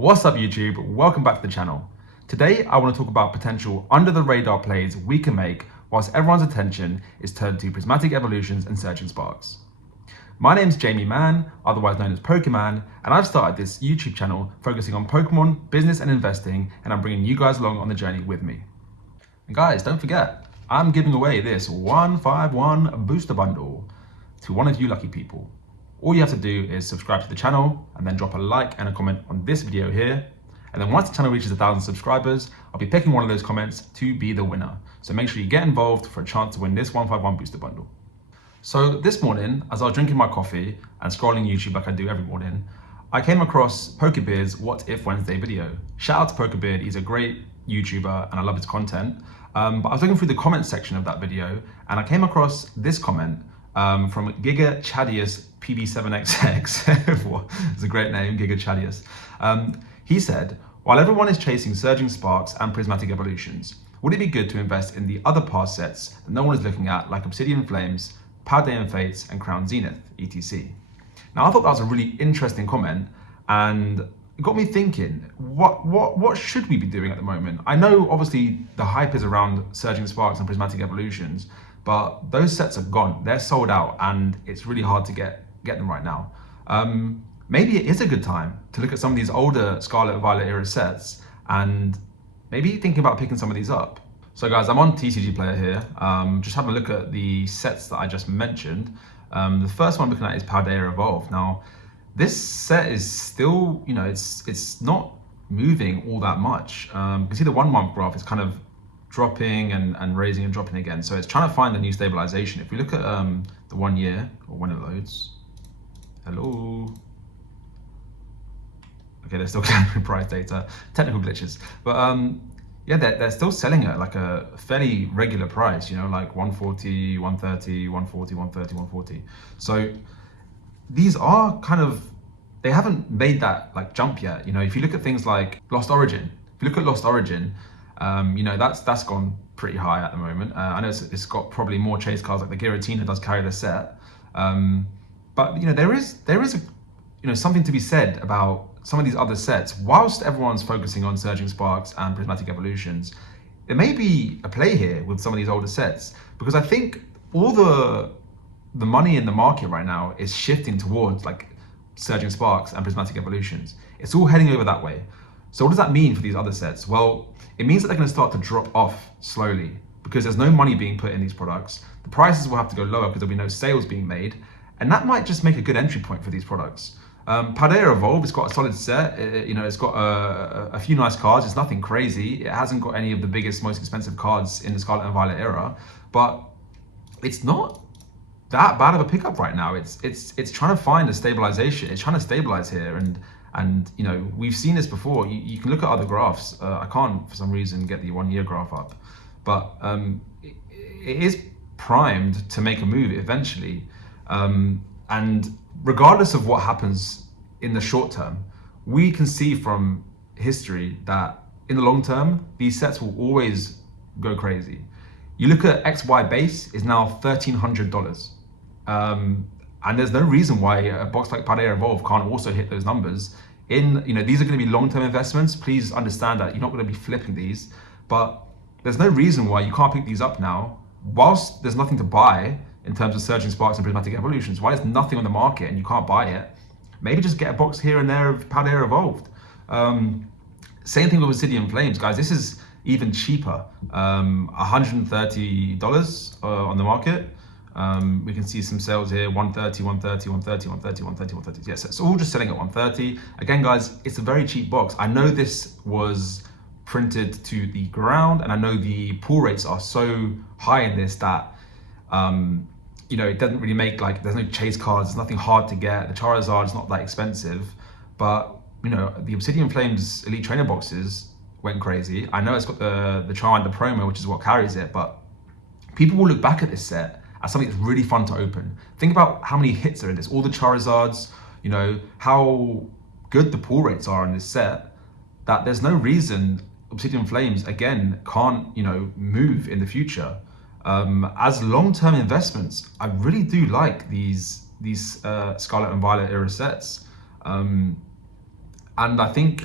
What's up YouTube? Welcome back to the channel. Today I want to talk about potential under the radar plays we can make whilst everyone's attention is turned to Prismatic Evolutions and Surging Sparks. My name's Jamie Mann, otherwise known as Pokemon, and I've started this YouTube channel focusing on Pokemon, business and investing, and I'm bringing you guys along on the journey with me. And guys, don't forget, I'm giving away this 151 booster bundle to one of you lucky people. All you have to do is subscribe to the channel and then drop a like and a comment on this video here. And then once the channel reaches 1,000 subscribers, I'll be picking one of those comments to be the winner. So make sure you get involved for a chance to win this 151 booster bundle. So this morning, as I was drinking my coffee and scrolling YouTube like I do every morning, I came across Pokebeard's What If Wednesday video. Shout out to Pokebeard, he's a great YouTuber and I love his content. But I was looking through the comments section of that video and I came across this comment from Giga Chadius PB7XX. It's a great name, Giga Chadius. He said, while everyone is chasing Surging Sparks and Prismatic Evolutions, would it be good to invest in the other past sets that no one is looking at, like Obsidian Flames, Paldea Fates, and Crown Zenith, etc.? Now, I thought that was a really interesting comment, and it got me thinking, what should we be doing at the moment? I know, obviously, the hype is around Surging Sparks and Prismatic Evolutions, but those sets are gone. They're sold out, and it's really hard to get them right now. Maybe it is a good time to look at some of these older Scarlet Violet era sets and maybe thinking about picking some of these up. So guys, I'm on TCG Player here, just having a look at the sets that I just mentioned. The first one I'm looking at is Paldea Evolve. Now, this set is still, it's not moving all that much. You can see the 1 month graph is kind of dropping and raising and dropping again. So it's trying to find the new stabilization. If we look at the 1 year, or when it loads, hello. Okay, they're still gathering price data, technical glitches. But yeah, they're still selling at like a fairly regular price, like 140, 130, 140, 130, 140. So these are kind of, they haven't made that like jump yet. If you look at things like Lost Origin, that's gone pretty high at the moment. I know it's got probably more chase cards, like the Giratina does carry the set. But there is something to be said about some of these other sets. Whilst everyone's focusing on Surging Sparks and Prismatic Evolutions, there may be a play here with some of these older sets, because I think all the money in the market right now is shifting towards like Surging Sparks and Prismatic Evolutions. It's all heading over that way. So what does that mean for these other sets? Well, it means that they're going to start to drop off slowly because there's no money being put in these products. The prices will have to go lower because there'll be no sales being made. And that might just make a good entry point for these products. Paldea Evolve, it's got a solid set. It's got a few nice cards. It's nothing crazy. It hasn't got any of the biggest, most expensive cards in the Scarlet and Violet era, but it's not that bad of a pickup right now. It's trying to find a stabilization. It's trying to stabilize here, and we've seen this before. You can look at other graphs. I can't for some reason get the 1 year graph up, but it is primed to make a move eventually. And regardless of what happens in the short term, we can see from history that in the long term, these sets will always go crazy. You look at XY base is now $1,300. And there's no reason why a box like Paldea Evolve can't also hit those numbers. These are going to be long-term investments. Please understand that you're not going to be flipping these, but there's no reason why you can't pick these up now, whilst there's nothing to buy in terms of Surging Sparks and Prismatic Evolutions. Why there's nothing on the market and you can't buy it? Maybe just get a box here and there of Paldea Evolved. Same thing with Obsidian Flames, guys. This is even cheaper, $130 on the market. We can see some sales here, 130, 130, 130, 130, 130, 130. Yes, it's all just selling at 130. Again, guys, it's a very cheap box. I know this was printed to the ground, and I know the pull rates are so high in this that it doesn't really make, there's no chase cards, there's nothing hard to get. The Charizard is not that expensive, but the Obsidian Flames Elite Trainer boxes went crazy. I know it's got the Charmander promo, which is what carries it, but people will look back at this set as something that's really fun to open. Think about how many hits are in this, all the Charizards, how good the pull rates are in this set, that there's no reason Obsidian Flames, again, can't, move in the future. As long-term investments, I really do like these Scarlet and Violet era sets. And I think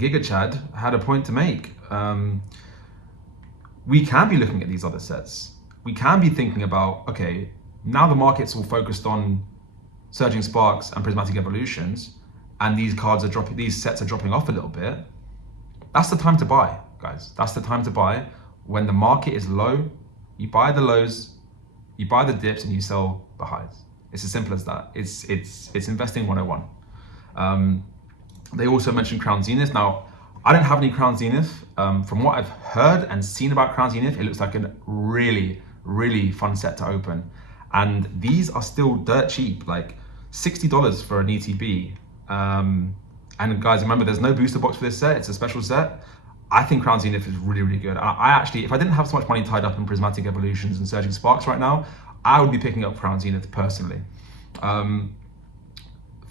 Giga Chad had a point to make. We can be looking at these other sets. We can be thinking about, okay, now the market's all focused on Surging Sparks and Prismatic Evolutions, and these sets are dropping off a little bit. That's the time to buy, guys. That's the time to buy. When the market is low, you buy the lows, you buy the dips, and you sell the highs. It's as simple as that. It's investing 101. They also mentioned Crown Zenith. Now, I don't have any Crown Zenith. From what I've heard and seen about Crown Zenith, it looks like a really, really fun set to open. And these are still dirt cheap, like $60 for an ETB. And guys, remember, there's no booster box for this set. It's a special set. I think Crown Zenith is really, really good. I actually, if I didn't have so much money tied up in Prismatic Evolutions and Surging Sparks right now, I would be picking up Crown Zenith personally.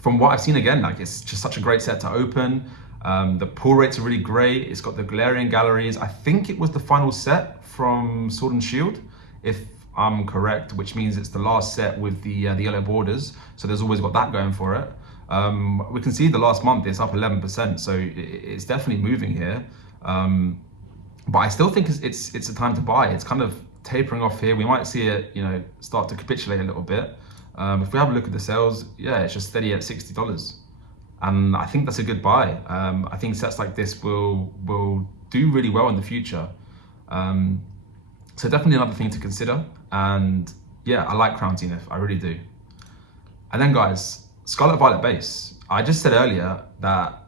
From what I've seen, again, like, it's just such a great set to open. The pull rates are really great. It's got the Galarian Galleries. I think it was the final set from Sword and Shield, if I'm correct, which means it's the last set with the yellow borders. So there's always got that going for it. We can see the last month it's up 11%, so it's definitely moving here. But I still think it's a time to buy. It's kind of tapering off here. We might see it, start to capitulate a little bit. If we have a look at the sales, yeah, it's just steady at $60. And I think that's a good buy. I think sets like this will do really well in the future. So definitely another thing to consider. And yeah, I like Crown Zenith, I really do. And then guys, Scarlet Violet base. I just said earlier that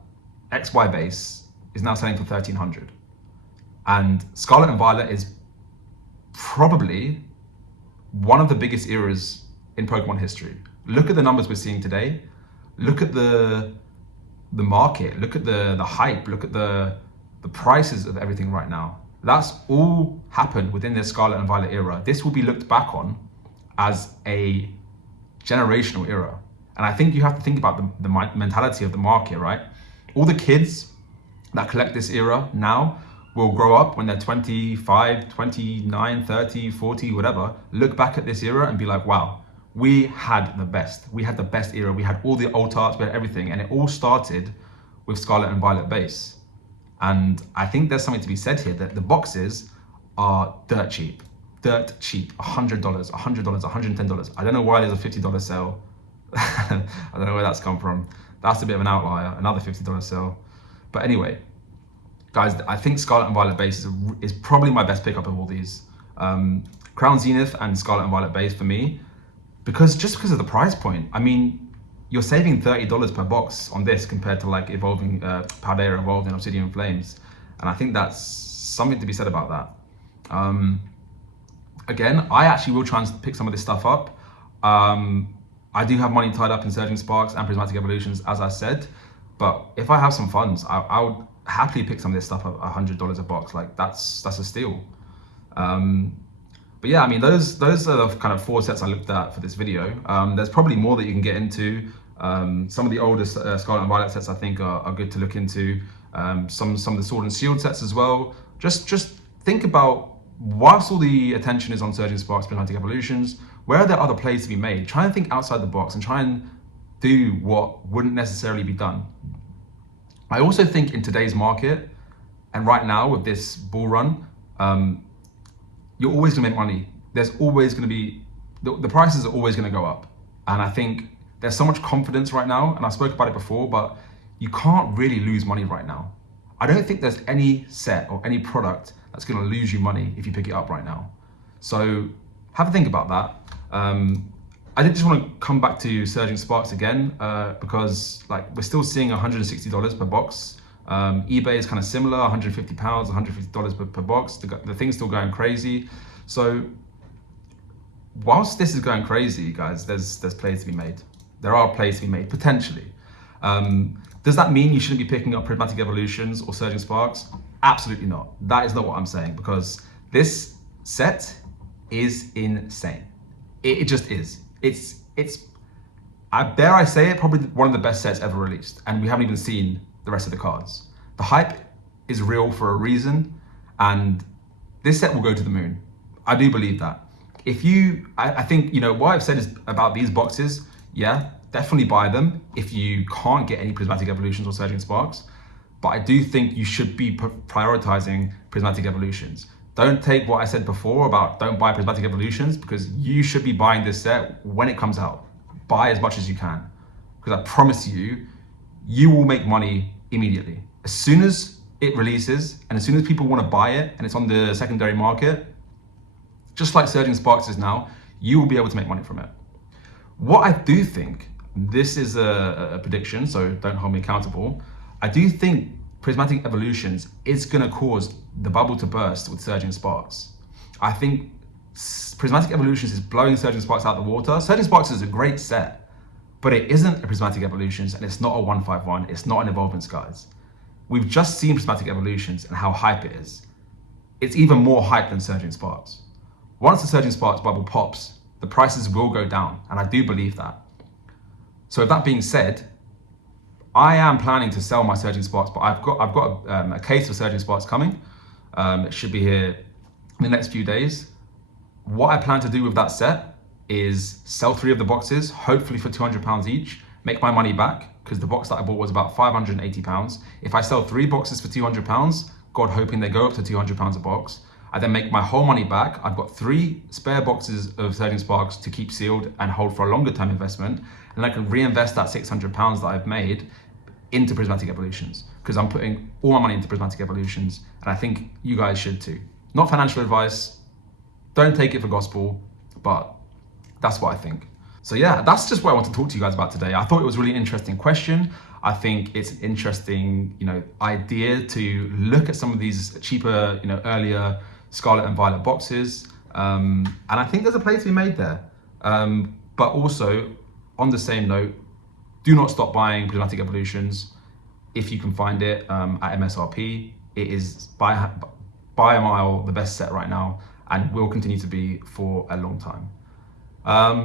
XY base is now selling for $1,300. And Scarlet and Violet is probably one of the biggest eras in Pokemon history. Look at the numbers we're seeing today. Look at the market. Look at the hype. Look at the prices of everything right now. That's all happened within this Scarlet and Violet era. This will be looked back on as a generational era. And I think you have to think about the mentality of the market, right? All the kids that collect this era now will grow up when they're 25, 29, 30, 40, whatever, look back at this era and be like, wow, we had the best. We had the best era. We had all the alt arts, we had everything. And it all started with Scarlet and Violet base. And I think there's something to be said here that the boxes are dirt cheap, $100, $100, $110. I don't know why there's a $50 sale. I don't know where that's come from. That's a bit of an outlier, another $50 sale. But anyway, guys, I think Scarlet and Violet base is probably my best pickup of all these. Crown Zenith and Scarlet and Violet base for me, because of the price point. I mean, you're saving $30 per box on this compared to like evolving Paldea evolved in Obsidian Flames. And I think that's something to be said about that. Again, I actually will try and pick some of this stuff up. I do have money tied up in Surging Sparks and Prismatic Evolutions, as I said. But if I have some funds, I would happily pick some of this stuff up at $100 a box. Like that's a steal. But yeah, I mean, those are the kind of 4 sets I looked at for this video. There's probably more that you can get into. Some of the older Scarlet and Violet sets I think are good to look into. Some of the Sword and Shield sets as well. Just think about, whilst all the attention is on Surging Sparks, Prismatic Evolutions, where are there other plays to be made? Try and think outside the box and try and do what wouldn't necessarily be done. I also think in today's market, and right now with this bull run, you're always gonna make money. There's always gonna be, the prices are always gonna go up. And I think there's so much confidence right now, and I spoke about it before, but you can't really lose money right now. I don't think there's any set or any product that's gonna lose you money if you pick it up right now. So have a think about that. I did just want to come back to Surging Sparks again, because like we're still seeing $160 per box. eBay is kind of similar, £150, $150 per box. The thing's still going crazy. So whilst this is going crazy, guys, there's plays to be made. There are plays to be made, potentially. Does that mean you shouldn't be picking up Prismatic Evolutions or Surging Sparks? Absolutely not. That is not what I'm saying, because this set is insane. It just is. It's I dare I say it, probably one of the best sets ever released, and we haven't even seen the rest of the cards. The hype is real for a reason, and this set will go to the moon. I do believe that. I think, what I've said is about these boxes, yeah, definitely buy them if you can't get any Prismatic Evolutions or Surging Sparks. But I do think you should be prioritizing Prismatic Evolutions. Don't take what I said before about don't buy Prismatic Evolutions, because you should be buying this set when it comes out. Buy as much as you can, because I promise you, you will make money immediately. As soon as it releases and as soon as people want to buy it and it's on the secondary market, just like Surging Sparks is now, you will be able to make money from it. What I do think, this is a prediction, so don't hold me accountable, I do think Prismatic Evolutions is going to cause the bubble to burst with Surging Sparks. I think Prismatic Evolutions is blowing Surging Sparks out the water. Surging Sparks is a great set, but it isn't a Prismatic Evolutions, and it's not a 151, it's not an Evolving Skies. We've just seen Prismatic Evolutions and how hype it is. It's even more hype than Surging Sparks. Once the Surging Sparks bubble pops, the prices will go down, and I do believe that. So with that being said, I am planning to sell my Surging Sparks, but I've got a case of Surging Sparks coming. It should be here in the next few days. What I plan to do with that set is sell 3 of the boxes, hopefully for £200 each, make my money back, because the box that I bought was about £580. If I sell 3 boxes for £200, God hoping they go up to £200 a box, I then make my whole money back. I've got 3 spare boxes of Surging Sparks to keep sealed and hold for a longer term investment, and I can reinvest that £600 that I've made into Prismatic Evolutions, because I'm putting all my money into Prismatic Evolutions, and I think you guys should too. Not financial advice, don't take it for gospel, but that's what I think. So yeah, that's just what I want to talk to you guys about today. I thought it was a really interesting question. I think it's an interesting, idea to look at some of these cheaper, earlier Scarlet and Violet boxes. And I think there's a play to be made there. But also, on the same note, do not stop buying Prismatic Evolutions if you can find it at MSRP. It is by a mile the best set right now, and will continue to be for a long time.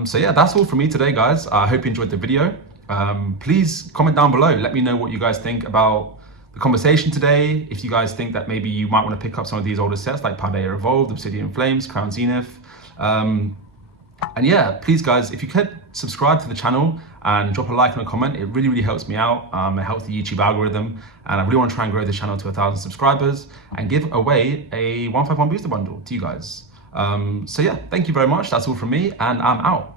So yeah, that's all from me today, guys. I hope you enjoyed the video. Please comment down below. Let me know what you guys think about the conversation today. If you guys think that maybe you might want to pick up some of these older sets like Paldea Evolved, Obsidian Flames, Crown Zenith. And yeah, please guys, if you could subscribe to the channel and drop a like and a comment, it really, really helps me out. It helps the YouTube algorithm, and I really want to try and grow the channel to 1,000 subscribers and give away a 151 booster bundle to you guys. So yeah, thank you very much. That's all from me, and I'm out.